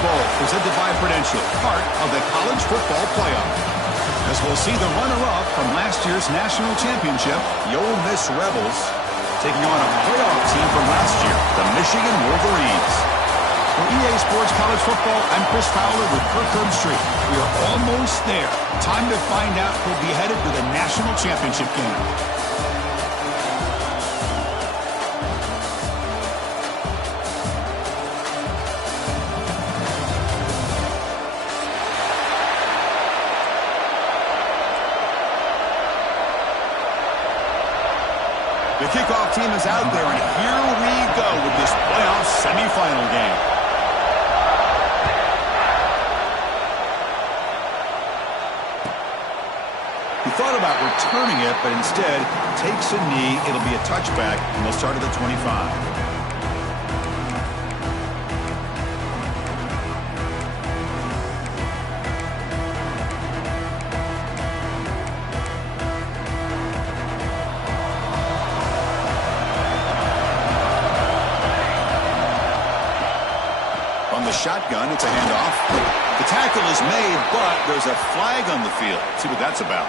Bowl, presented by Prudential, part of the College Football Playoff. As we'll see the runner-up from last year's national championship, the Ole Miss Rebels, taking on a playoff team from last year, the Michigan Wolverines. For EA Sports College Football, I'm Chris Fowler with Kirk Herbstreit. We are almost there. Time to find out who'll be headed to the national championship game. The kickoff team is out there, and here we go with this playoff semifinal game. He thought about returning it, but instead takes a knee. It'll be a touchback, and they'll start at the 25. Shotgun, it's a handoff. The tackle is made, but there's a flag on the field. Let's see what that's about.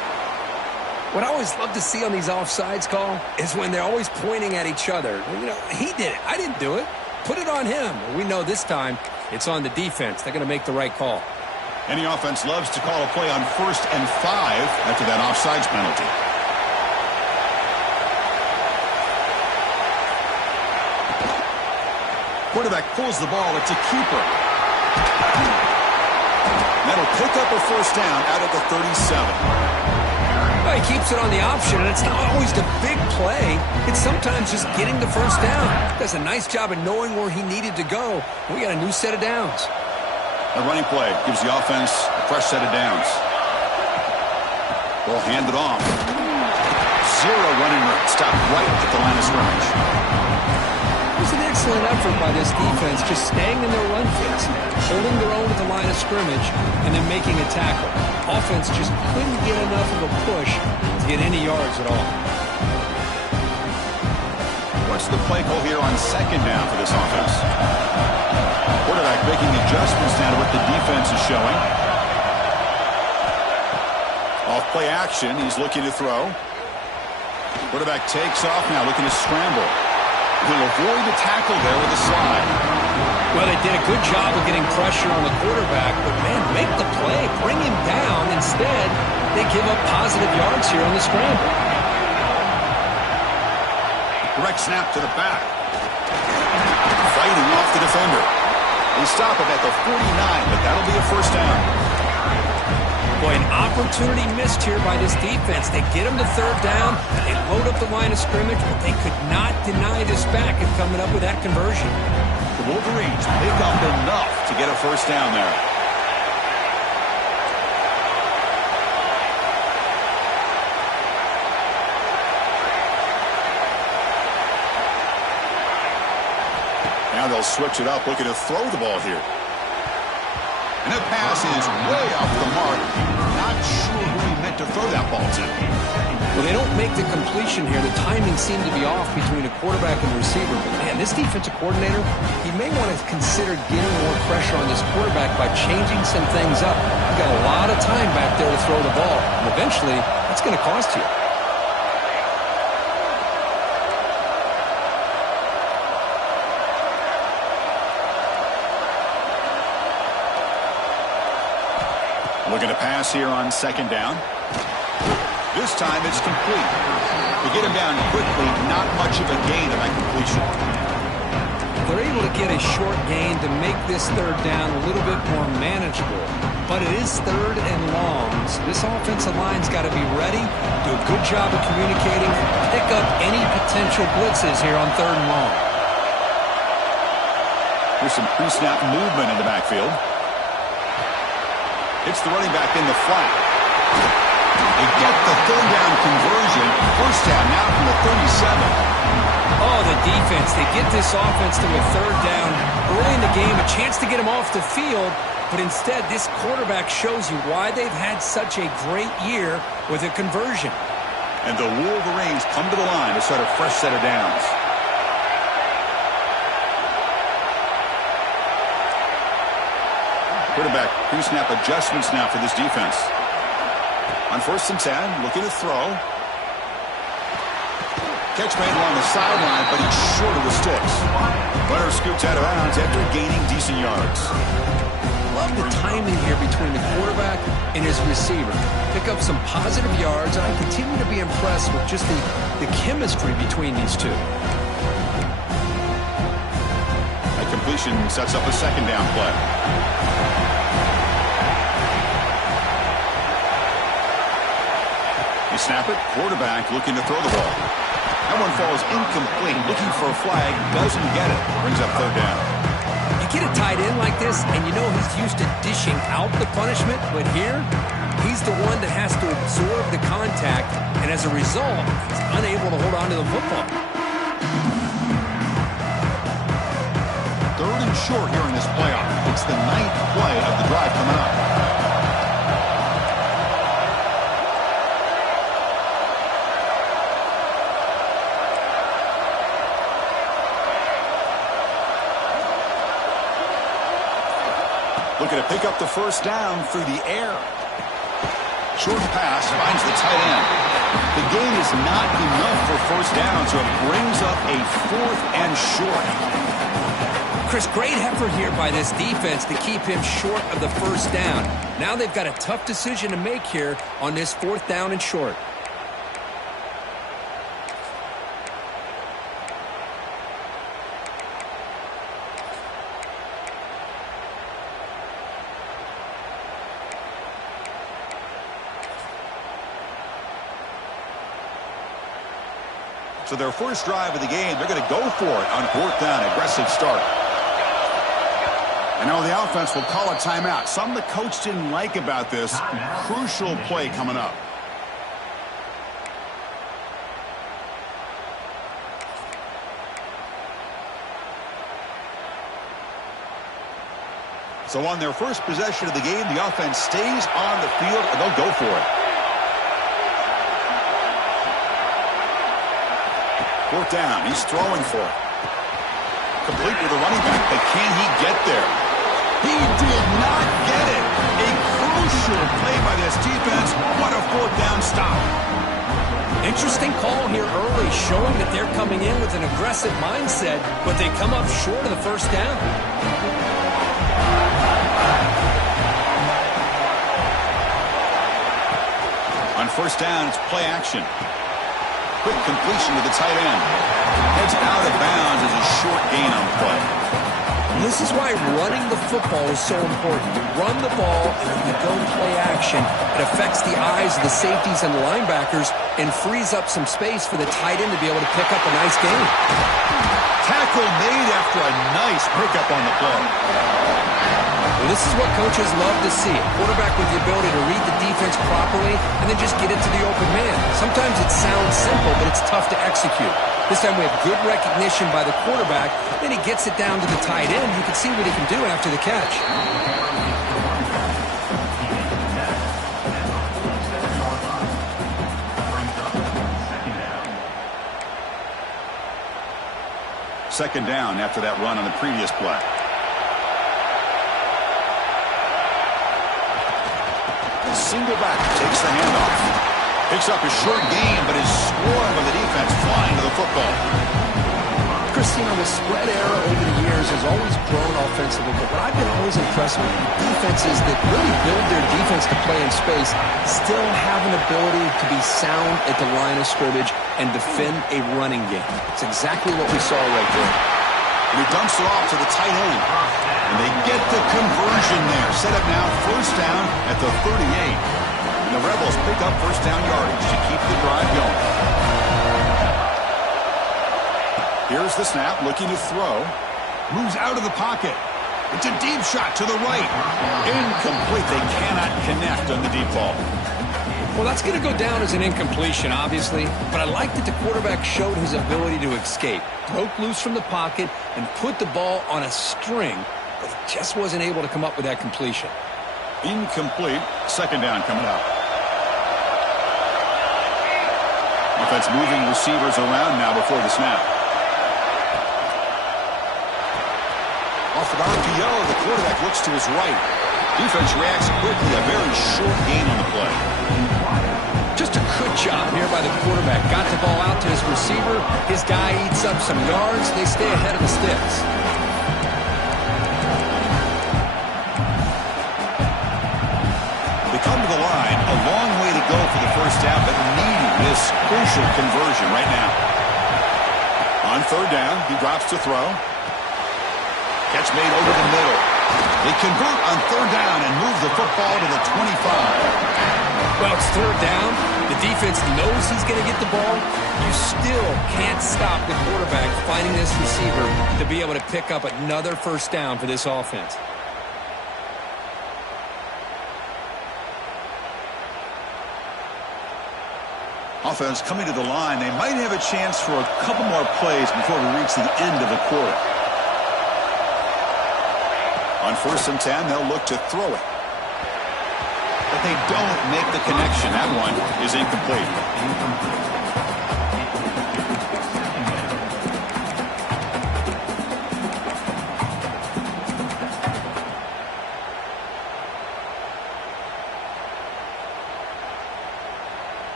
What I always love to see on these offsides call is when they're always pointing at each other. You know, he did it. I didn't do it. Put it on him. We know this time it's on the defense. They're going to make the right call. Any offense loves to call a play on 1st and 5 after that offsides penalty. Quarterback pulls the ball. It's a keeper. That'll pick up a first down out at the 37. Well, he keeps it on the option, and it's not always the big play. It's sometimes just getting the first down. Does a nice job of knowing where he needed to go. We got a new set of downs. A running play gives the offense a fresh set of downs. Ball handed off. Zero running room. Stop right at the line of scrimmage. It was an excellent effort by this defense, just staying in their run fits, holding their own at the line of scrimmage, and then making a tackle. Offense just couldn't get enough of a push to get any yards at all. What's the play call here on 2nd down for this offense? Quarterback making adjustments now to what the defense is showing. Off play action, he's looking to throw. Quarterback takes off now, looking to scramble. He'll avoid the tackle there with a slide. Well, they did a good job of getting pressure on the quarterback, but, man, make the play. Bring him down. Instead, they give up positive yards here on the scramble. Direct snap to the back. Fighting off the defender. They stop him at the 49, but that'll be a first down. Boy, an opportunity missed here by this defense. They get him to 3rd down. They load up the line of scrimmage, but they could not deny this back in coming up with that conversion. The Wolverines pick up enough to get a first down there. Now they'll switch it up, looking to throw the ball here. And that pass is way off the mark. Not sure who he meant to throw that ball to. Well, they don't make the completion here. The timing seemed to be off between a quarterback and a receiver. But, man, this defensive coordinator, he may want to consider getting more pressure on this quarterback by changing some things up. He's got a lot of time back there to throw the ball. And eventually, that's going to cost you. Looking to pass here on 2nd down. This time it's complete. They get him down quickly, not much of a gain of that completion. They're able to get a short gain to make this 3rd down a little bit more manageable. But it is 3rd and long, so this offensive line's got to be ready, do a good job of communicating, pick up any potential blitzes here on 3rd and long. There's some pre-snap movement in the backfield. It's the running back in the flat. They get the 3rd down conversion. First down now from the 37. Oh, the defense. They get this offense to a 3rd down early in the game, a chance to get him off the field, but instead this quarterback shows you why they've had such a great year with a conversion. And the Wolverines come to the line to start a fresh set of downs. Quarterback pre-snap adjustments now for this defense. On 1st and 10, looking to throw. Catch made along the sideline, but he's short of the sticks. Runner scoots out of bounds after gaining decent yards. Love the timing here between the quarterback and his receiver. Pick up some positive yards, and I continue to be impressed with just the chemistry between these two. A completion sets up a 2nd down play. You snap it, quarterback looking to throw the ball. That one falls incomplete, looking for a flag, doesn't get it. Brings up 3rd down. You get a tight end like this, and you know he's used to dishing out the punishment, but here, he's the one that has to absorb the contact, and as a result, he's unable to hold on to the football. 3rd and short here in this playoff. It's the 9th play of the drive coming up. Looking to pick up the 1st down through the air. Short pass finds the tight end. The gain is not enough for 1st down, so it brings up a 4th and short. Chris, great effort here by this defense to keep him short of the 1st down. Now they've got a tough decision to make here on this 4th down and short. So their first drive of the game, they're going to go for it on 4th down. Aggressive start. And now the offense will call a timeout. Something the coach didn't like about this. Crucial play coming up. So on their first possession of the game, the offense stays on the field, and they'll go for it. 4th down, he's throwing for it. Complete with a running back, but can he get there? He did not get it. A crucial play by this defense. What a 4th down stop. Interesting call here early, showing that they're coming in with an aggressive mindset, but they come up short of the 1st down. On 1st down, it's play action. Quick completion to the tight end. Heads out of bounds as a short gain on the play. This is why running the football is so important. You run the ball, and when you go play action, it affects the eyes of the safeties and the linebackers and frees up some space for the tight end to be able to pick up a nice gain. Tackle made after a nice pickup on the play. Well, this is what coaches love to see. A quarterback with the ability to read the defense properly and then just get it to the open man. Sometimes it sounds simple, but it's tough to execute. This time we have good recognition by the quarterback. Then he gets it down to the tight end. You can see what he can do after the catch. Second down after that run on the previous play. Single back takes the handoff. Picks up a short gain, but is swarmed by the defense flying to the football. Christina, the spread era over the years has always grown offensively, but what I've been always impressed with defenses that really build their defense to play in space still have an ability to be sound at the line of scrimmage and defend a running game. It's exactly what we saw right there. And he dumps it off to the tight end. And they get the conversion there. Set up now 1st down at the 38. And the Rebels pick up 1st down yardage to keep the drive going. Here's the snap, looking to throw. Moves out of the pocket. It's a deep shot to the right. Incomplete. They cannot connect on the deep ball. Well, that's going to go down as an incompletion, obviously, but I like that the quarterback showed his ability to escape. Broke loose from the pocket and put the ball on a string, but he just wasn't able to come up with that completion. Incomplete. 2nd down coming up. Offense moving receivers around now before the snap. Off of RPO, the quarterback looks to his right. Defense reacts quickly. A very short gain on the play. Just a good job here by the quarterback. Got the ball out to his receiver. His guy eats up some yards. They stay ahead of the sticks. They come to the line. A long way to go for the first down, but needing this crucial conversion right now. On third down, he drops to throw. Catch made over the middle. They convert on third down and move the football to the 25. Well, it's third down. The defense knows he's going to get the ball. You still can't stop the quarterback finding this receiver to be able to pick up another first down for this offense. Offense coming to the line. They might have a chance for a couple more plays before we reach the end of the quarter. On 1st and 10, they'll look to throw it. But they don't make the connection. That one is incomplete.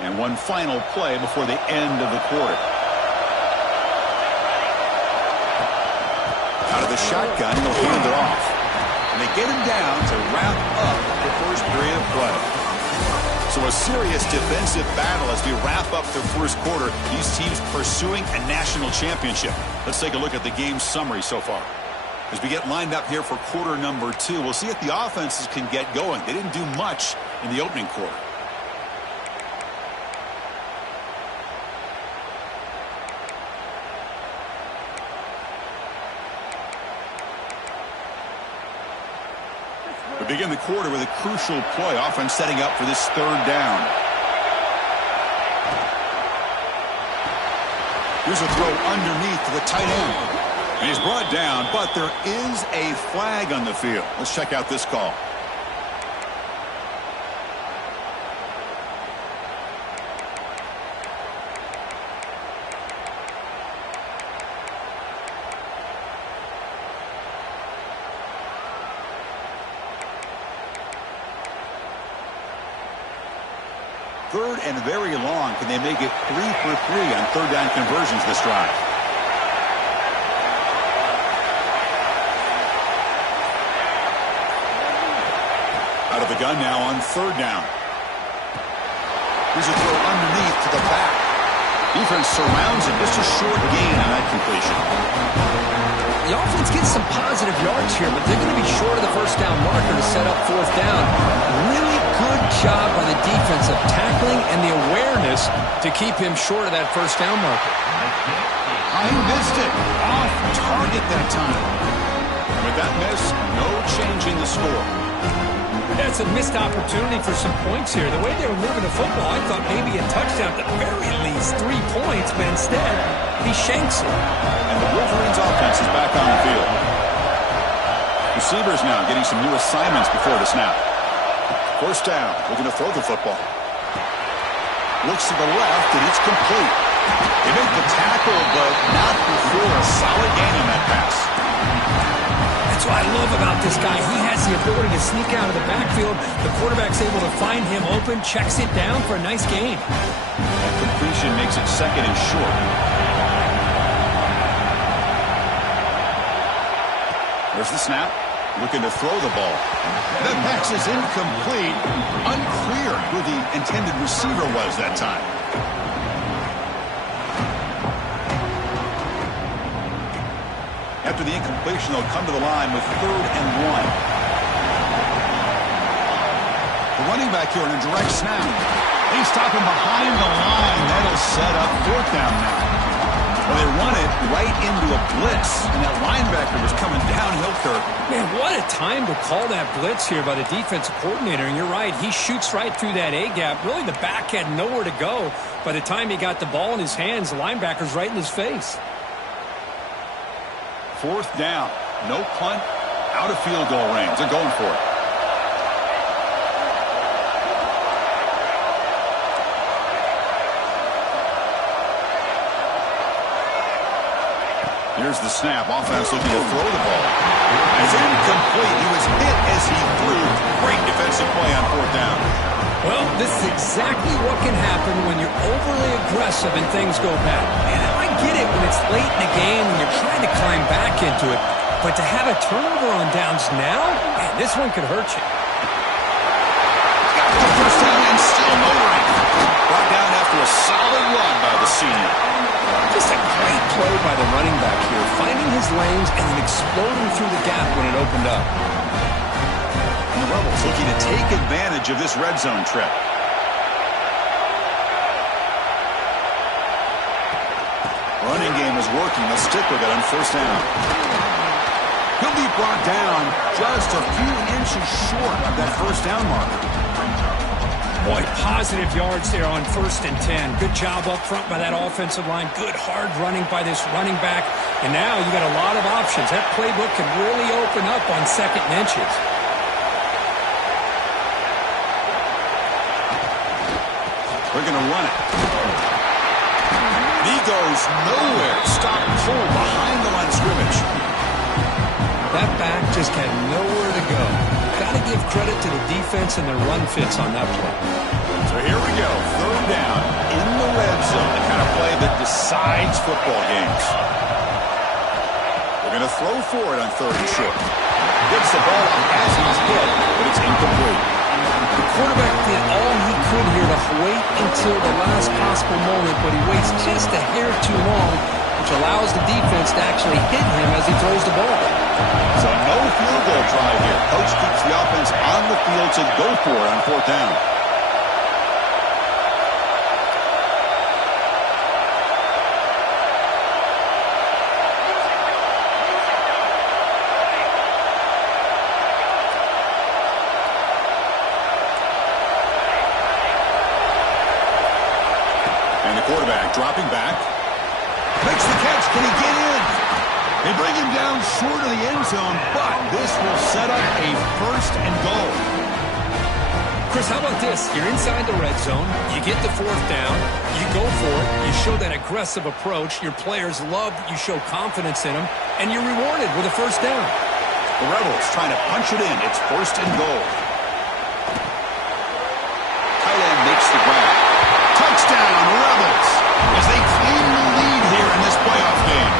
And one final play before the end of the quarter. Out of the shotgun, he'll hand it off. And they get him down to wrap up the first period of play. So a serious defensive battle as we wrap up the first quarter. These teams pursuing a national championship. Let's take a look at the game summary so far. As we get lined up here for quarter number 2, we'll see if the offenses can get going. They didn't do much in the opening quarter. We begin the quarter with a crucial play. Offense setting up for this third down. Here's a throw underneath to the tight end. And he's brought down, but there is a flag on the field. Let's check out this call. Third and very long. Can they make it 3 for 3 on third down conversions this drive? Out of the gun now on third down. Here's a throw underneath to the back. Defense surrounds him. Just a short gain on that completion. The offense gets some positive yards here, but they're going to be short of the first down marker to set up fourth down. Really good job by the defense of tackling and the awareness to keep him short of that first down marker. He missed it. Off target that time. With that miss, no changing the score. That's a missed opportunity for some points here. The way they were moving the football, I thought maybe a touchdown, at the very least 3 points, but instead, he shanks it. And the Wolverines offense is back on the field. Receivers now getting some new assignments before the snap. First down, looking to throw the football. Looks to the left, and it's complete. They make the tackle, but not before a solid gain on that pass. That's what I love about this guy. He has the ability to sneak out of the backfield. The quarterback's able to find him open, checks it down for a nice gain. That completion makes it second and short. There's the snap. Looking to throw the ball. That pass is incomplete. Unclear who the intended receiver was that time. After the incompletion, they'll come to the line with 3rd and 1. The running back here in a direct snap. They stop him behind the line. That'll set up 4th down now. Well, they run it right into a blitz, and that linebacker was coming downhill, Kirk. Man, what a time to call that blitz here by the defensive coordinator. And you're right, he shoots right through that A-gap. Really, the back had nowhere to go. By the time he got the ball in his hands, the linebacker's right in his face. 4th down. No punt. Out of field goal range. They're going for it. Here's the snap. Offense looking to throw the ball. It's incomplete. incomplete. He was hit as he threw. Great defensive play on fourth down. Well, this is exactly what can happen when you're overly aggressive and things go bad. And I get it when it's late in the game and you're trying to climb back into it. But to have a turnover on downs now, man, this one could hurt you. Got the first down and still motoring. Brought down after a solid run by the senior. Just a great play by the running back here, finding his lanes and then exploding through the gap when it opened up. And the Rebels looking to take advantage of this red zone trip. Running game is working. Let's stick with it on first down. He'll be brought down just a few inches short of that first down marker. Boy, positive yards there on 1st and 10. Good job up front by that offensive line. Good hard running by this running back. And now you got a lot of options. That playbook can really open up on 2nd and inches. We're going to run it. He goes nowhere. Stop pull behind the line of scrimmage. That back just had nowhere to go. Got to give credit to the defense and their run fits on that play. So here we go. 3rd down in the red zone. The kind of play that decides football games. We're going to throw for it on 3rd and short. Gets the ball up as he's hit, but it's incomplete. The quarterback did all he could here to wait until the last possible moment, but he waits just a hair too long, which allows the defense to actually hit him as he throws the ball. So no field goal try here. Coach keeps the offense on the field to go for it on 4th down. And the quarterback dropping back. Makes the catch. Can he get in? They bring him down short of the end zone, but this will set up a 1st and goal. Chris, how about this? You're inside the red zone. You get the 4th down. You go for it. You show that aggressive approach. Your players love that you show confidence in them, and you're rewarded with a 1st down. The Rebels trying to punch it in. It's 1st and goal. Tight end makes the grab. Touchdown, Rebels, as they claim the lead here in this playoff game.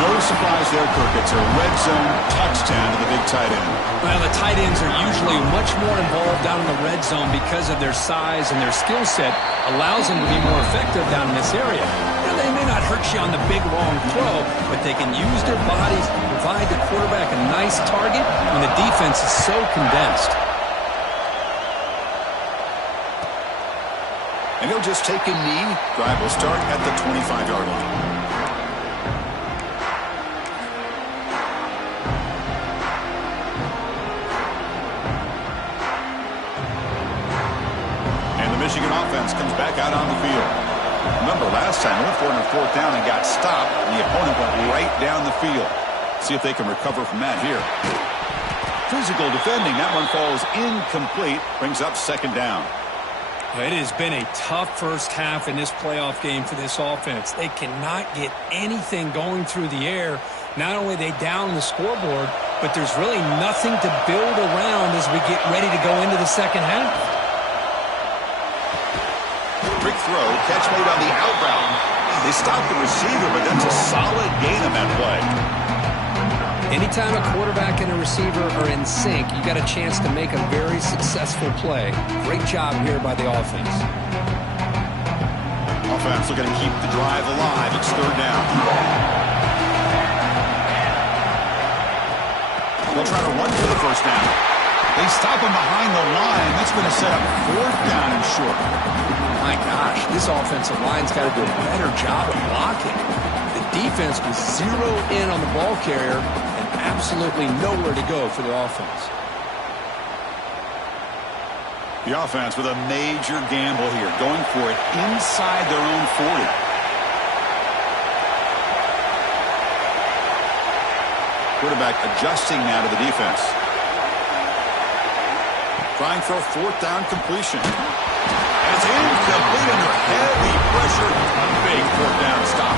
No surprise there, Kirk. It's a red zone touchdown to the big tight end. Well, the tight ends are usually much more involved down in the red zone because of their size and their skill set allows them to be more effective down in this area. Now, they may not hurt you on the big, long throw, but they can use their bodies to provide the quarterback a nice target when the defense is so condensed. And he'll just take a knee. Drive will start at the 25-yard line. Michigan offense comes back out on the field. Remember, last time, went for it on 4th down and got stopped, and the opponent went right down the field. See if they can recover from that here. Physical defending. That one falls incomplete. Brings up 2nd down. It has been a tough first half in this playoff game for this offense. They cannot get anything going through the air. Not only are they down the scoreboard, but there's really nothing to build around as we get ready to go into the second half. Quick throw, catch made on the out route. They stopped the receiver, but that's a solid gain on that play. Anytime a quarterback and a receiver are in sync, you got a chance to make a very successful play. Great job here by the offense. Offense looking to keep the drive alive. It's 3rd down. They'll try to run for the 1st down. They stop him behind the line. That's going to set up 4th down and short. My gosh, this offensive line's got to do a better job of blocking. The defense was zeroed in on the ball carrier and absolutely nowhere to go for the offense. The offense with a major gamble here, going for it inside their own 40. Quarterback adjusting now to the defense. Trying for a 4th down completion. And it's incomplete under heavy pressure. A big 4th down stop.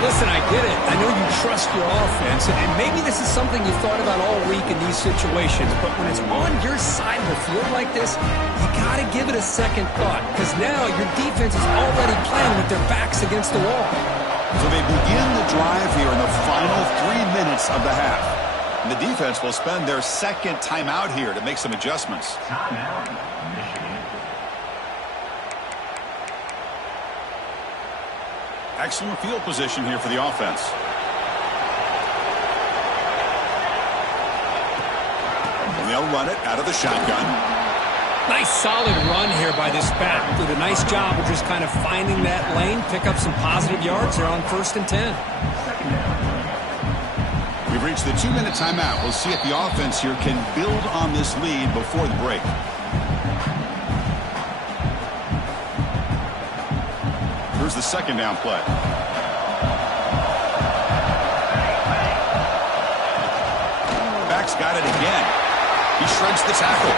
Listen, I get it. I know you trust your offense, and maybe this is something you've thought about all week in these situations, but when it's on your side of the field like this, you got to give it a second thought, because now your defense is already playing with their backs against the wall. So they begin the drive here in the final 3 minutes of the half. And the defense will spend their second timeout here to make some adjustments. Timeout, Michigan. Excellent field position here for the offense. And they'll run it out of the shotgun. Nice solid run here by this back. Did a nice job of just kind of finding that lane, pick up some positive yards there on 1st and 10. We've reached the 2-minute timeout. We'll see if the offense here can build on this lead before the break. Here's the second down play. Back's got it again. He shreds the tackle.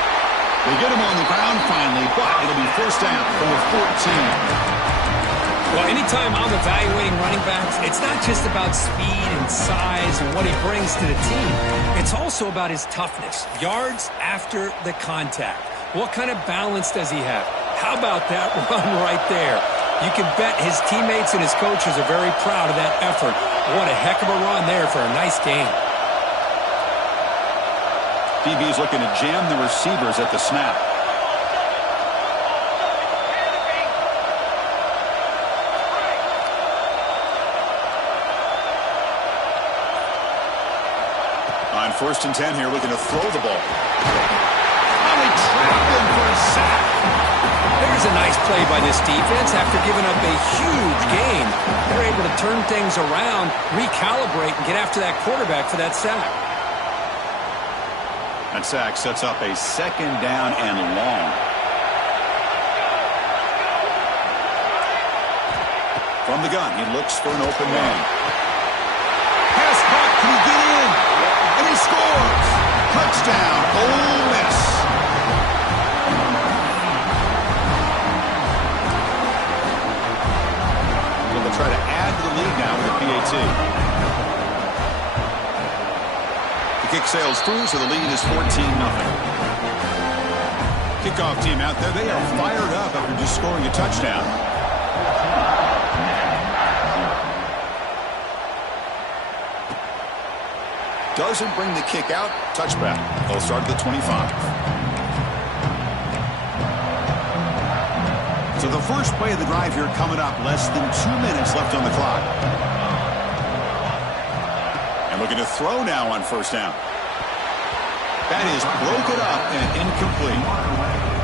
They get him on the ground finally, but it'll be first down for 14. Well, anytime I'm evaluating running backs, it's not just about speed and size and what he brings to the team. It's also about his toughness. Yards after the contact. What kind of balance does he have? How about that run right there? You can bet his teammates and his coaches are very proud of that effort. What a heck of a run there for a nice game. DB's looking to jam the receivers at the snap. On 1st and 10 here, looking to throw the ball. Oh, they trapped him for a sack. There's a nice play by this defense. After giving up a huge gain, they're able to turn things around, recalibrate, and get after that quarterback for that sack. That sack sets up a second down and long. From the gun, he looks for an open man. Pass caught, can he get in? And he scores! Touchdown, Ole Miss. They'll try to add to the lead now with a PAT. Kick sails through, so the lead is 14-0. Kickoff team out there. They are fired up after just scoring a touchdown. Doesn't bring the kick out. Touchback. They'll start at the 25. So the first play of the drive here coming up. Less than 2 minutes left on the clock. And looking to throw now on first down. That is broken up and incomplete.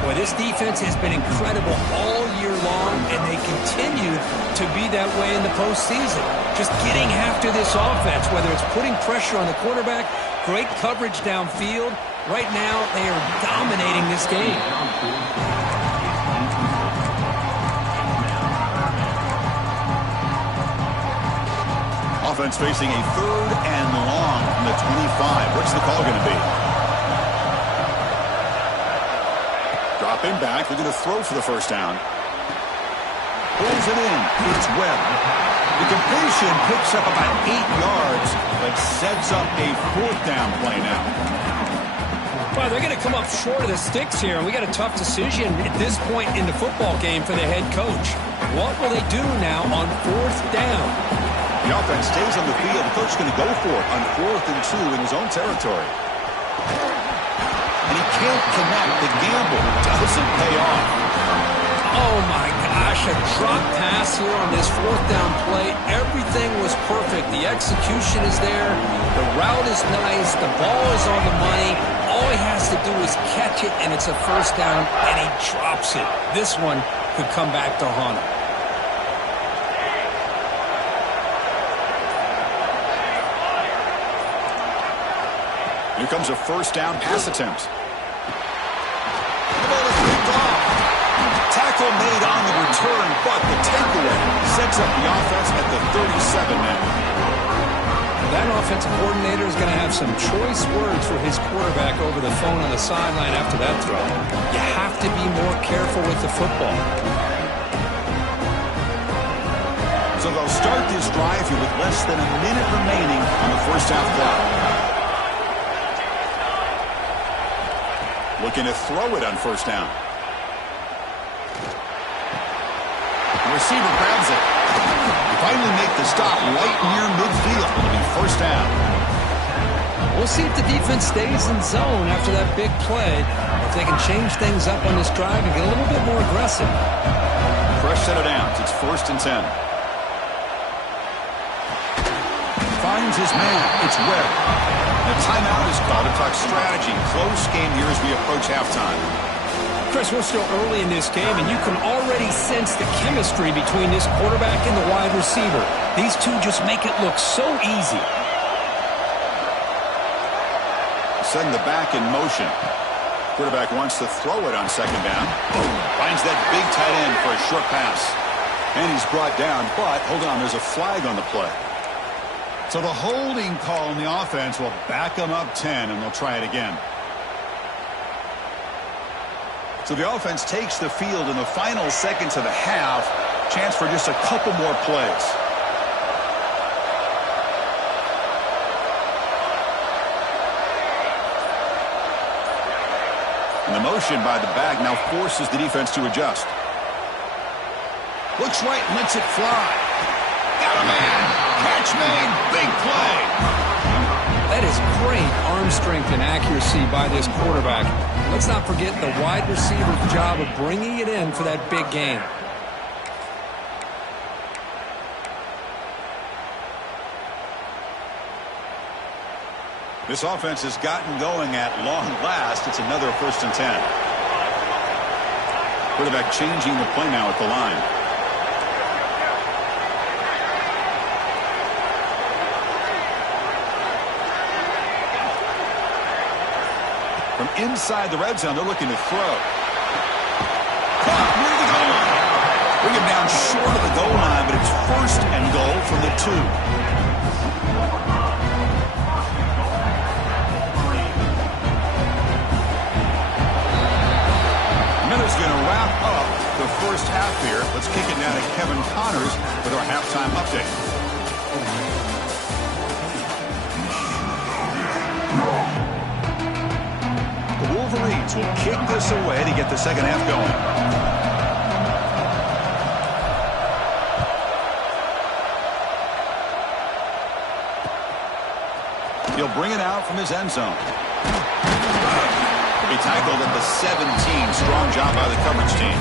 Boy, this defense has been incredible all year long, and they continue to be that way in the postseason. Just getting after this offense, whether it's putting pressure on the quarterback, great coverage downfield. Right now, they are dominating this game. Offense facing a 3rd and long from the 25. What's the call going to be? Dropping back, looking to throw for the first down. Pulls it in. It's Webb. The completion picks up about 8 yards, but sets up a 4th down play now. Well, they're going to come up short of the sticks here, and we got a tough decision at this point in the football game for the head coach. What will they do now on 4th down? The offense stays on the field. The coach is going to go for it on 4th and 2 in his own territory. And he can't connect. The gamble doesn't pay off. Oh, my gosh. A drop pass here on this 4th down play. Everything was perfect. The execution is there. The route is nice. The ball is on the money. All he has to do is catch it, and it's a first down, and he drops it. This one could come back to haunt him. Here comes a first down pass attempt. The ball is picked off. Tackle made on the return, but the takeaway sets up the offense at the 37 now. That offensive coordinator is going to have some choice words for his quarterback over the phone on the sideline after that throw. You have to be more careful with the football. So So they'll start this drive here with less than a minute remaining on the first half clock. Looking to throw it on first down. The receiver grabs it. They finally make the stop right near midfield. It'll be first down. We'll see if the defense stays in zone after that big play. If they can change things up on this drive and get a little bit more aggressive. Fresh set of downs. It's 1st and 10. Finds his man. It's Webb. The timeout is called to talk strategy. Close game here as we approach halftime. Chris, we're still early in this game, and you can already sense the chemistry between this quarterback and the wide receiver. These two just make it look so easy. Send the back in motion. Quarterback wants to throw it on second down. Boom. Finds that big tight end for a short pass. And he's brought down, but hold on, there's a flag on the play. So the holding call on the offense will back them up 10, and they'll try it again. So the offense takes the field in the final seconds of the half. Chance for just a couple more plays. And the motion by the back now forces the defense to adjust. Looks right, lets it fly. Got a man. Catch made. Big play. That is great arm strength and accuracy by this quarterback. Let's not forget the wide receiver's job of bringing it in for that big game. This offense has gotten going at long last. It's another 1st and 10. Quarterback changing the play now at the line. From inside the red zone, they're looking to throw. Caught near the goal line. Bring him down short of the goal line, but it's 1st and goal from the 2. Miller's going to wrap up the first half here. Let's kick it now to Kevin Connors with our halftime update. The Wolverines will kick this away to get the second half going. He'll bring it out from his end zone. He tackled at the 17. Strong job by the coverage team.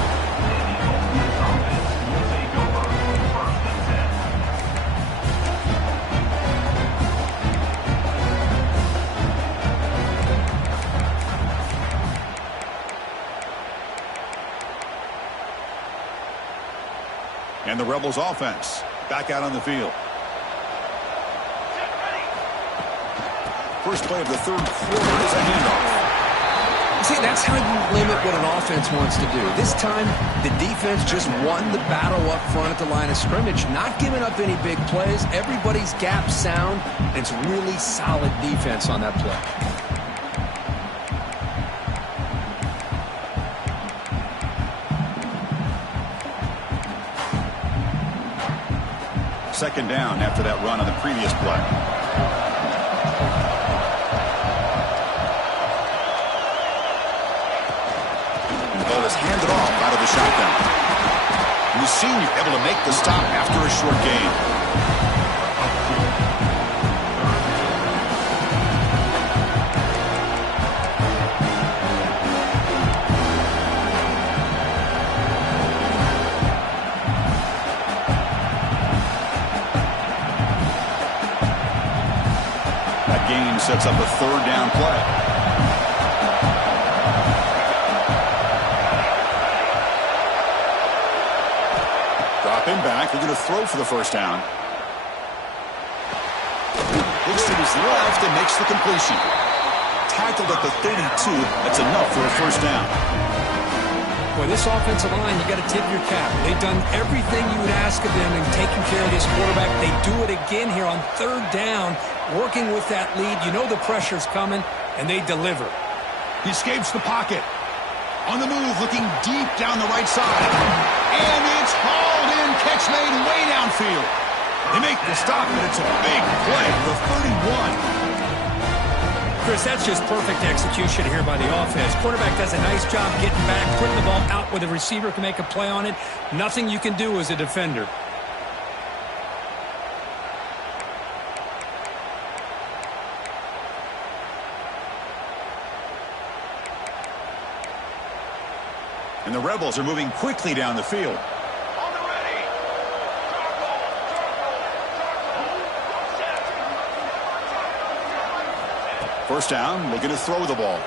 And the Rebels offense back out on the field. First play of the third quarter is a handoff. See, that's how you limit what an offense wants to do. This time, the defense just won the battle up front at the line of scrimmage, not giving up any big plays. Everybody's gap sound. It's really solid defense on that play. Second down after that run on the previous play. And the ball is handed off out of the shotgun. And the senior able to make the stop after a short gain. Gain sets up a third down play. Dropping back, they're going to throw for the first down. Looks to his left and makes the completion. Tackled at the 32. That's enough for a first down. Boy, this offensive line, you got to tip your cap. They've done everything you would ask of them in taking care of this quarterback. They do it again here on third down, working with that lead. You know the pressure's coming, and they deliver. He escapes the pocket. On the move, looking deep down the right side. And it's hauled in. Catch made way downfield. They make the stop, and it's a big play. The 31. Chris, that's just perfect execution here by the offense. Quarterback does a nice job getting back, putting the ball out where the receiver can make a play on it. Nothing you can do as a defender. And the Rebels are moving quickly down the field. First down, looking to throw the ball.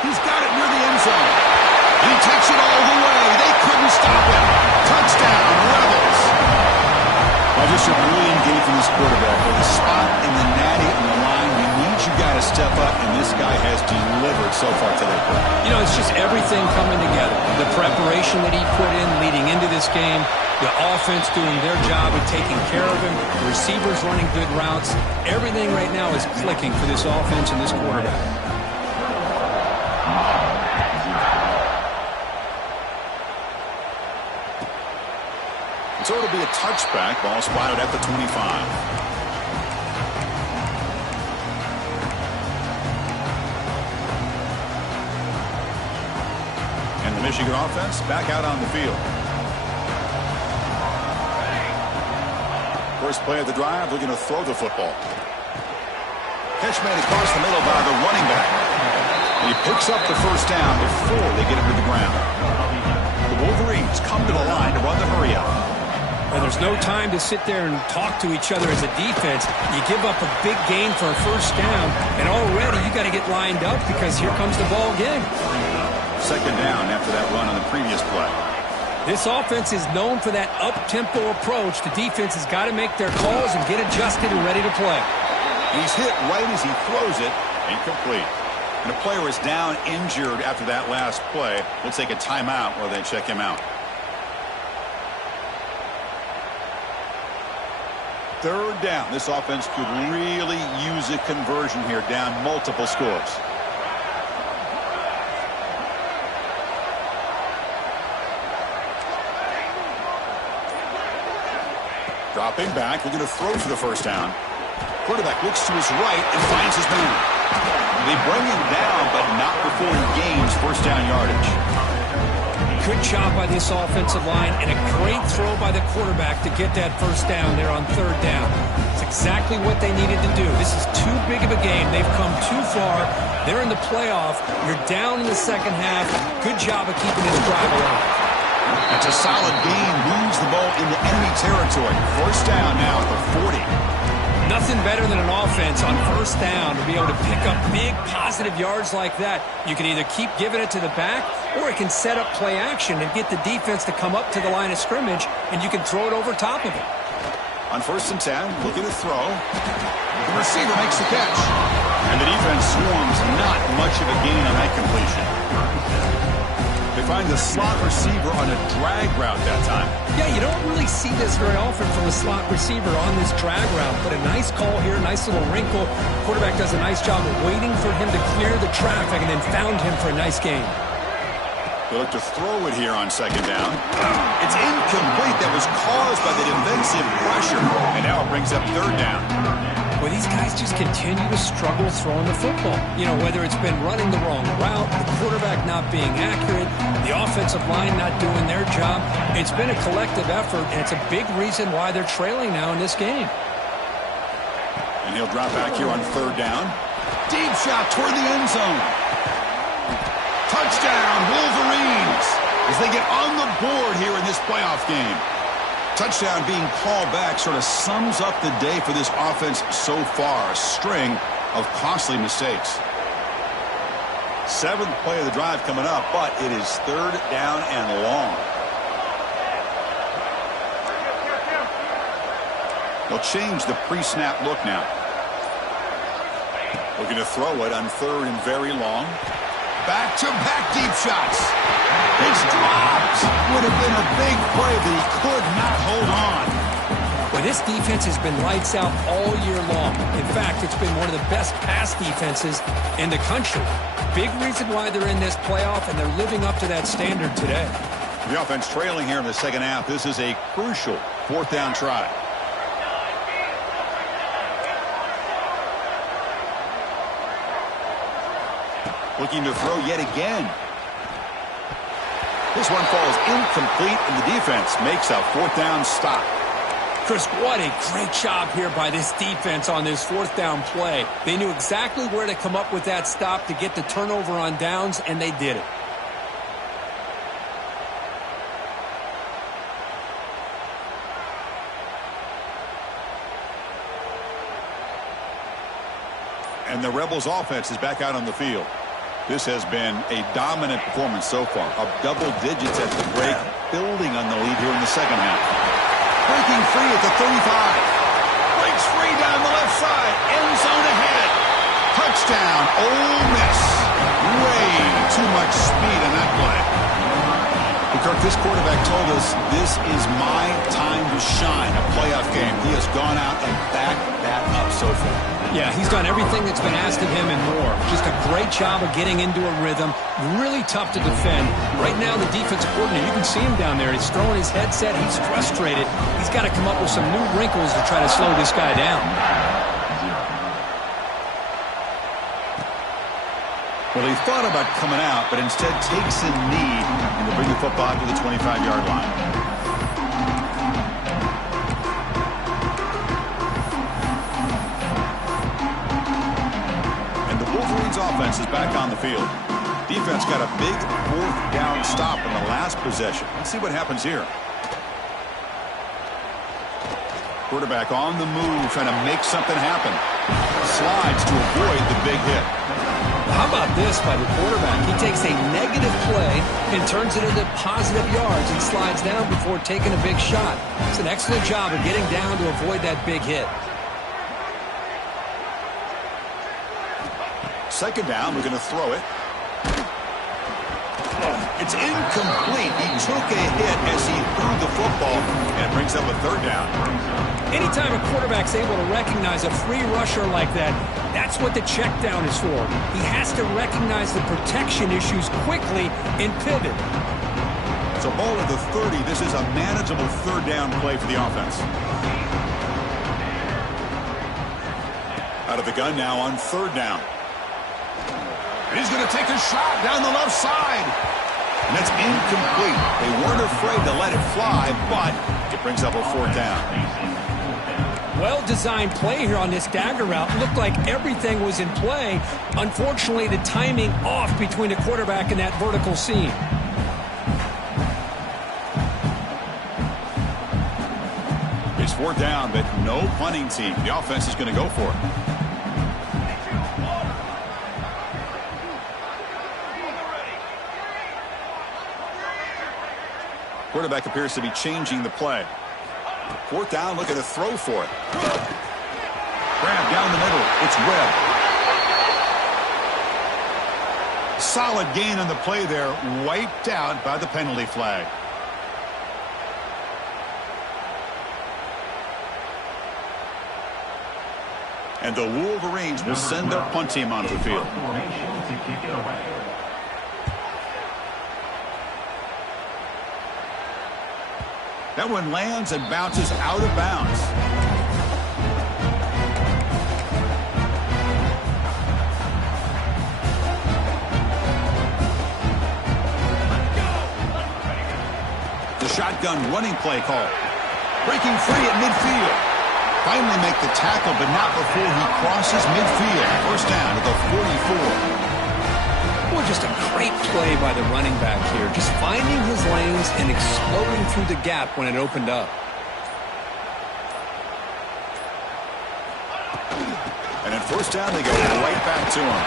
He's got it near the end zone. He takes it all the way. They couldn't stop him. Touchdown, Rebels. Well, just a brilliant game from this quarterback. With a spot in the natty on the line, we need you guys to step up, and this guy has delivered so far today. You know, it's just everything coming together. The preparation that he put in leading into this game, the offense doing their job of taking care of him, the receivers running good routes. Everything right now is clicking for this offense and this quarterback. So it'll be a touchback. Ball spotted at the 25. And the Michigan offense back out on the field. First play of the drive, looking to throw the football. Catch made across the middle by the running back. And he picks up the first down before they get him to the ground. The Wolverines come to the line to run the hurry up. Well, there's no time to sit there and talk to each other as a defense. You give up a big gain for a first down, and already you got to get lined up because here comes the ball again. Second down after that run on the previous play. This offense is known for that up-tempo approach. The defense has got to make their calls and get adjusted and ready to play. He's hit right as he throws it. Incomplete. And the player is down injured after that last play. We'll take a timeout while they check him out. Third down. This offense could really use a conversion here, down multiple scores. Dropping back, we're going to throw for the first down. Quarterback looks to his right and finds his man. They bring him down, but not before he gains first down yardage. Good job by this offensive line and a great throw by the quarterback to get that first down there on third down. It's exactly what they needed to do. This is too big of a game. They've come too far. They're in the playoff. You're down in the second half. Good job of keeping this drive alive. That's a solid gain. Moves the ball into enemy territory. First down now at the 40. Nothing better than an offense on first down to be able to pick up big positive yards like that. You can either keep giving it to the back, or it can set up play action and get the defense to come up to the line of scrimmage, and you can throw it over top of it. On first and 10, looking to throw. The receiver makes the catch. And the defense swarms, not much of a gain on that completion. They find the slot receiver on a drag route that time. Yeah, you don't really see this very often from a slot receiver on this drag route, but a nice call here, nice little wrinkle. Quarterback does a nice job of waiting for him to clear the traffic and then found him for a nice gain. They look to throw it here on second down. It's incomplete. That was caused by the defensive pressure. And now it brings up third down. Well, these guys just continue to struggle throwing the football. You know, whether it's been running the wrong route, the quarterback not being accurate, the offensive line not doing their job. It's been a collective effort, and it's a big reason why they're trailing now in this game. And he'll drop back here on third down. Deep shot toward the end zone. Touchdown, Wolverines, as they get on the board here in this playoff game. Touchdown being called back sort of sums up the day for this offense so far. A string of costly mistakes. Seventh play of the drive coming up, but it is third down and long. They'll change the pre-snap look now. Looking to throw it on third and very long. Back-to-back deep shots. It's dropped. Would have been a big play, but he could not hold on. Well, this defense has been lights out all year long. In fact, it's been one of the best pass defenses in the country. Big reason why they're in this playoff, and they're living up to that standard today. The offense trailing here in the second half. This is a crucial fourth down try. Looking to throw yet again. This one falls incomplete, and the defense makes a fourth down stop. Chris, what a great job here by this defense on this fourth down play. They knew exactly where to come up with that stop to get the turnover on downs, and they did it. And the Rebels offense is back out on the field. This has been a dominant performance so far. Up double digits at the break, building on the lead here in the second half. Breaking free at the 35. Breaks free down the left side. End zone ahead. Touchdown, Ole Miss. Way too much speed on that play. But Kirk, this quarterback told us this is my time to shine. A playoff game. He has gone out and backed that up so far. Yeah, he's done everything that's been asked of him and more. Just a great job of getting into a rhythm. Really tough to defend. Right now, the defensive coordinator, you can see him down there. He's throwing his headset. He's frustrated. He's got to come up with some new wrinkles to try to slow this guy down. Well, he thought about coming out, but instead takes a knee and to bring the football to the 25-yard line. Offense is back on the field. Defense got a big fourth down stop in the last possession. Let's see what happens here. Quarterback on the move, trying to make something happen. Slides to avoid the big hit. How about this by the quarterback? He takes a negative play and turns it into positive yards and slides down before taking a big shot. It's an excellent job of getting down to avoid that big hit. Second down, we're going to throw it. It's incomplete. He took a hit as he threw the football, and it brings up a third down. Anytime a quarterback's able to recognize a free rusher like that, that's what the check down is for. He has to recognize the protection issues quickly and pivot. So ball at the 30. This is a manageable third down play for the offense. Out of the gun now on third down. And he's going to take a shot down the left side. And that's incomplete. They weren't afraid to let it fly, but it brings up a fourth down. Well-designed play here on this dagger route. Looked like everything was in play. Unfortunately, the timing off between the quarterback and that vertical seam. It's fourth down, but no punting team. The offense is going to go for it. Quarterback appears to be changing the play. Fourth down, looking to throw for it. Grab down the middle. It's Webb. Solid gain on the play there. Wiped out by the penalty flag. And the Wolverines will send their punt team onto the field. That one lands and bounces out of bounds. The shotgun running play call. Breaking free at midfield. Finally make the tackle, but not before he crosses midfield. First down at the 44. Boy, just a great play by the running back here. Just finding his lanes and exploding through the gap when it opened up. And at first down, they go right back to him.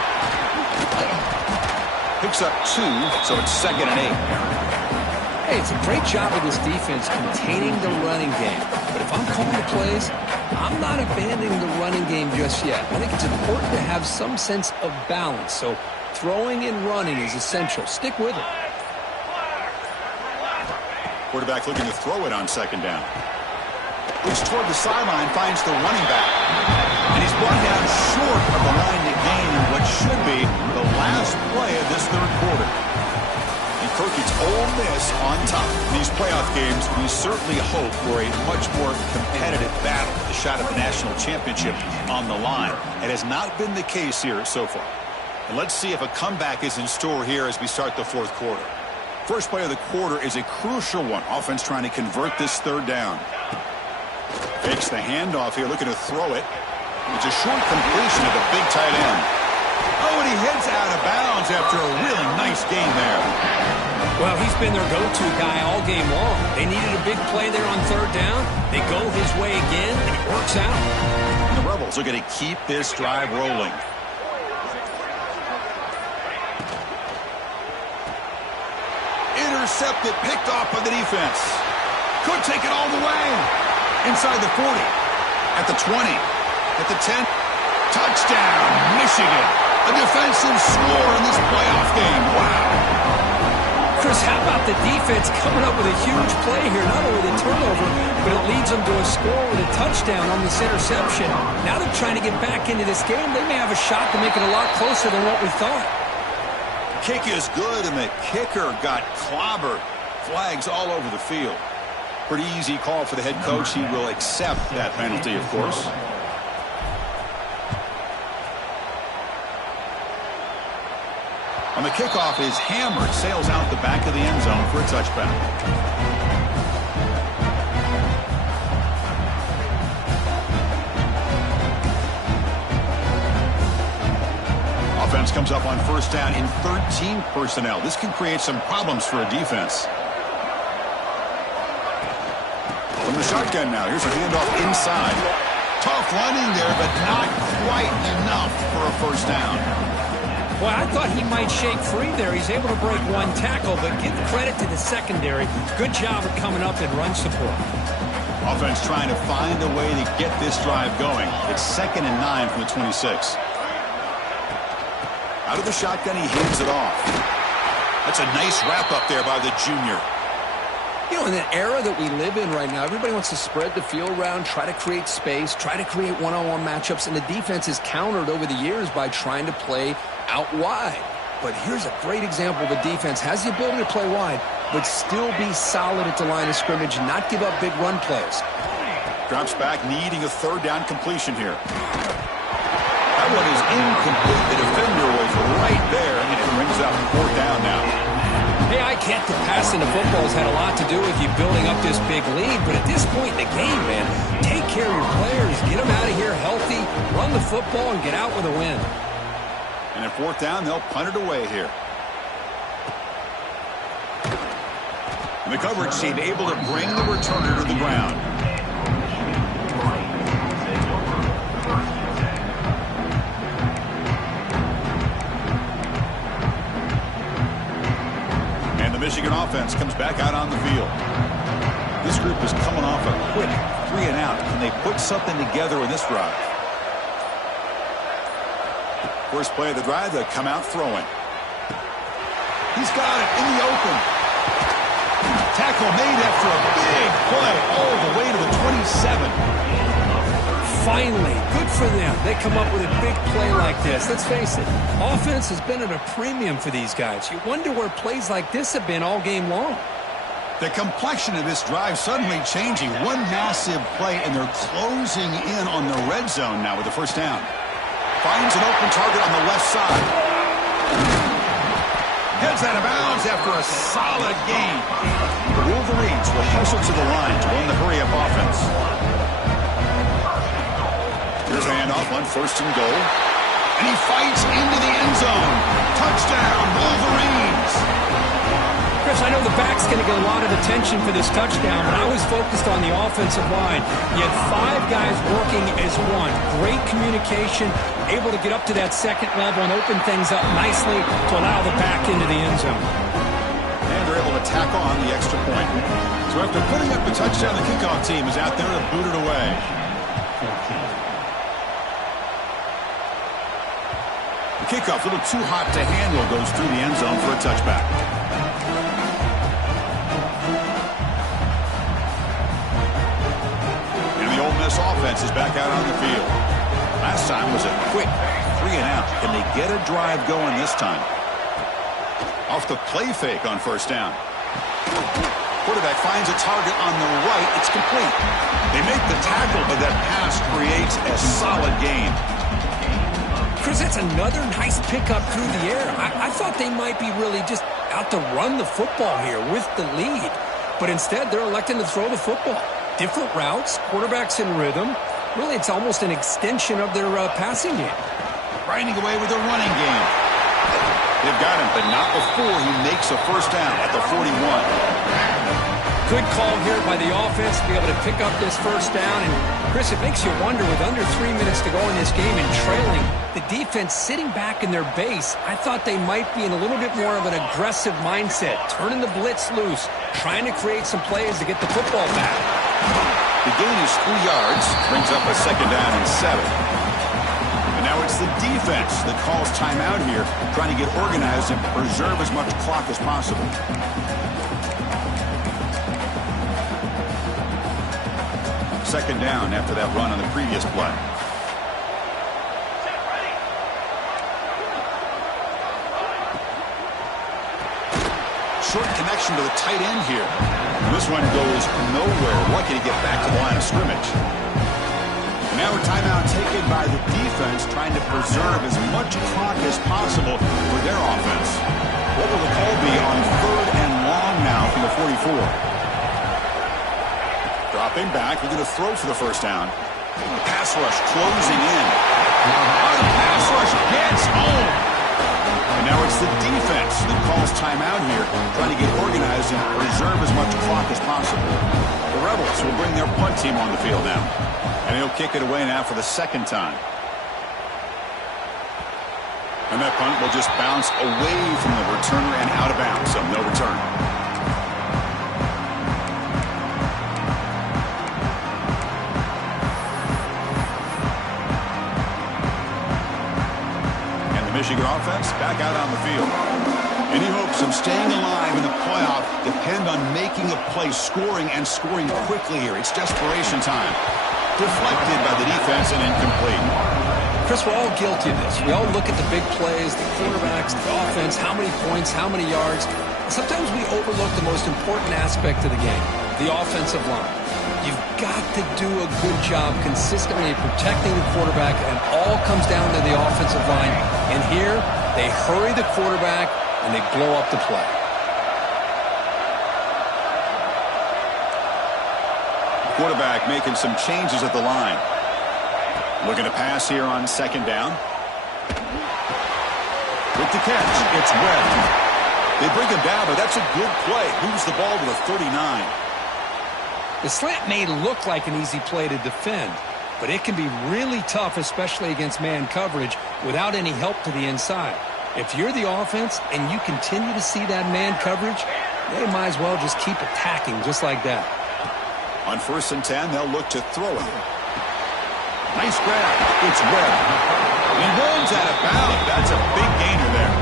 Picks up 2, so it's 2nd and 8. Hey, it's a great job of this defense containing the running game. But if I'm calling the plays, I'm not abandoning the running game just yet. I think it's important to have some sense of balance. So throwing and running is essential. Stick with it. Quarterback looking to throw it on second down. Looks toward the sideline, finds the running back. And he's brought down short of the line to gain in what should be the last play of this third quarter. And Kirk, it's Ole Miss Miss on top. In these playoff games, we certainly hope for a much more competitive battle. The shot at the national championship on the line. It has not been the case here so far. And let's see if a comeback is in store here as we start the fourth quarter. First play of the quarter is a crucial one. Offense trying to convert this third down. Fakes the handoff here, looking to throw it. It's a short completion of the big tight end. Oh, and he heads out of bounds after a really nice game there. Well, he's been their go-to guy all game long. They needed a big play there on third down. They go his way again, and it works out. And the Rebels are going to keep this drive rolling. Intercepted, picked off by the defense. Could take it all the way. Inside the 40. At the 20. At the 10. Touchdown, Michigan. A defensive score in this playoff game. Wow. Chris, how about the defense coming up with a huge play here? Not only the turnover, but it leads them to a score with a touchdown on this interception. Now they're trying to get back into this game. They may have a shot to make it a lot closer than what we thought. Kick is good, and the kicker got clobbered. Flags all over the field. Pretty easy call for the head coach. He will accept that penalty, of course. On the kickoff is hammered, sails out the back of the end zone for a touchback. Offense comes up on first down in 13 personnel. This can create some problems for a defense. From the shotgun now, here's a handoff inside. Tough running there, but not quite enough for a first down. Boy, I thought he might shake free there. He's able to break one tackle, but give credit to the secondary. Good job of coming up in run support. Offense trying to find a way to get this drive going. It's 2nd and 9 from the 26. Out of the shotgun, he hands it off. That's a nice wrap-up there by the junior. You know, in the era that we live in right now, everybody wants to spread the field around, try to create space, try to create one-on-one matchups, and the defense is countered over the years by trying to play out wide. But here's a great example. The defense has the ability to play wide, but still be solid at the line of scrimmage and not give up big run plays. Drops back, needing a third down completion here. That one is incomplete. The defender was right there, and it brings up 4th down now. Hey, I get the passing the football has had a lot to do with you building up this big lead, but at this point in the game, man, take care of your players, get them out of here healthy, run the football, and get out with a win. And at 4th down, they'll punt it away here. And the coverage team able to bring the returner to the ground. And the Michigan offense comes back out on the field. This group is coming off a quick 3 and out. Can they put something together in this drive? First play of the drive, they'll come out throwing. He's got it in the open. Tackle made after a big play all the way to the 27. Finally, good for them. They come up with a big play like this. Let's face it, offense has been at a premium for these guys. You wonder where plays like this have been all game long. The complexion of this drive suddenly changing. One massive play, and they're closing in on the red zone now with the first down. Finds an open target on the left side. Heads out of bounds after a solid game. The Wolverines will hustle to the line to run the hurry-up offense. Here's a handoff on 1st and goal. And he fights into the end zone. Touchdown, Wolverines. Chris, I know the back's going to get a lot of attention for this touchdown, but I was focused on the offensive line. You had 5 guys working as one. Great communication, able to get up to that second level and open things up nicely to allow the back into the end zone. And they're able to tack on the extra point. So after putting up the touchdown, the kickoff team is out there to boot it away. The kickoff, a little too hot to handle, goes through the end zone for a touchback. This offense is back out on the field. Last time was a quick 3 and out. Can they get a drive going this time? Off the play fake on 1st down. Quarterback finds a target on the right. It's complete. They make the tackle, but that pass creates a solid gain. Chris, that's another nice pickup through the air. I thought they might be really just out to run the football here with the lead. But instead, they're electing to throw the football. Different routes, quarterbacks in rhythm. Really, it's almost an extension of their passing game. Grinding away with a running game. They've got him, but not before he makes a first down at the 41. Good call here by the offense to be able to pick up this first down. And, Chris, it makes you wonder, with under 3 minutes to go in this game and trailing, the defense sitting back in their base, I thought they might be in a little bit more of an aggressive mindset, turning the blitz loose, trying to create some plays to get the football back. The gain is 3 yards, brings up a second down and 7. And now it's the defense that calls timeout here, trying to get organized and preserve as much clock as possible. Second down after that run on the previous play. Short connection to the tight end here. This one goes nowhere. Lucky to get back to the line of scrimmage. Now a timeout taken by the defense, trying to preserve as much clock as possible for their offense. What will the call be on 3rd and long now from the 44? Dropping back, looking to throw for the first down. Pass rush closing in. The pass rush gets home. And now it's the defense that calls timeout here, trying to get organized and preserve as much clock as possible. The Rebels will bring their punt team on the field now. And he'll kick it away now for the second time. And that punt will just bounce away from the returner and out of bounds, so no return. Michigan offense back out on the field. Any hopes of staying alive in the playoff depend on making a play, scoring, and scoring quickly here. It's desperation time. Deflected by the defense and incomplete. Chris, we're all guilty of this. We all look at the big plays, the quarterbacks, the offense, how many points, how many yards. Sometimes we overlook the most important aspect of the game, the offensive line. You've got to do a good job consistently protecting the quarterback, and all comes down to the offensive line. And here, they hurry the quarterback, and they blow up the play. Quarterback making some changes at the line. Looking to pass here on second down. With the catch, it's Webb. They bring him down, but that's a good play. Moves the ball to the 39. The slant may look like an easy play to defend, but it can be really tough, especially against man coverage, without any help to the inside. If you're the offense and you continue to see that man coverage, they might as well just keep attacking just like that. On 1st and 10, they'll look to throw it. Nice grab. It's Webb. He runs out of bounds. That's a big gainer there.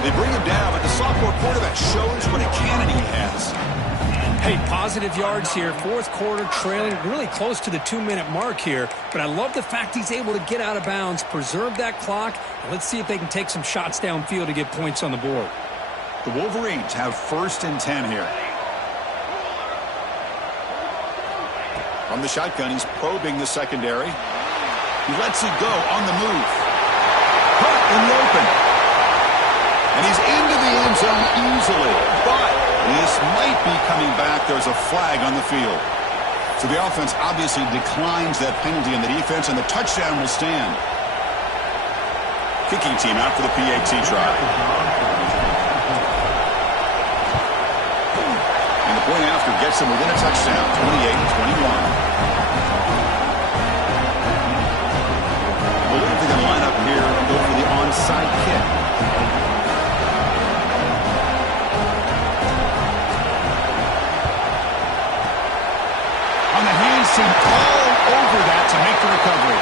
They bring him down, but the sophomore quarterback shows what a cannon he has. Hey, positive yards here. 4th quarter, trailing really close to the 2-minute mark here. But I love the fact he's able to get out of bounds, preserve that clock. And let's see if they can take some shots downfield to get points on the board. The Wolverines have 1st and 10 here. From the shotgun, he's probing the secondary. He lets it go on the move. Caught in the open. And he's into the end zone easily. But this might be coming back. There's a flag on the field. So the offense obviously declines that penalty, and the defense, and the touchdown will stand. Kicking team out for the PAT try. And the point after gets them within a touchdown, 28-21. I believe they're going to line up here and go for the onside kick. On the hands team, all over that to make the recovery.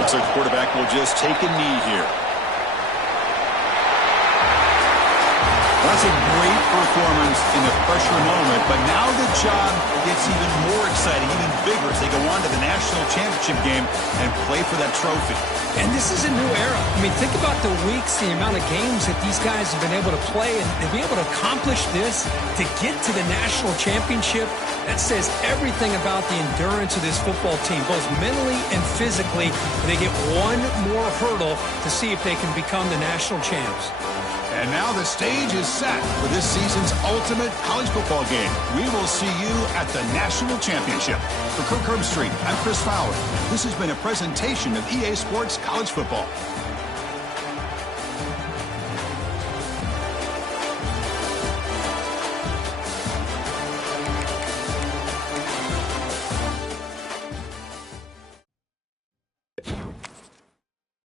Looks like the quarterback will just take a knee here. That's a great performance in the pressure moment, but now the job gets even more exciting, even bigger as they go on to the national championship game and play for that trophy. And this is a new era. I mean, think about the weeks, the amount of games that these guys have been able to play, and to be able to accomplish this, to get to the national championship, that says everything about the endurance of this football team, both mentally and physically. They get one more hurdle to see if they can become the national champs. And now the stage is set for this season's ultimate college football game. We will see you at the national championship. For Kirk Herbstreit, I'm Chris Fowler. This has been a presentation of EA Sports College Football.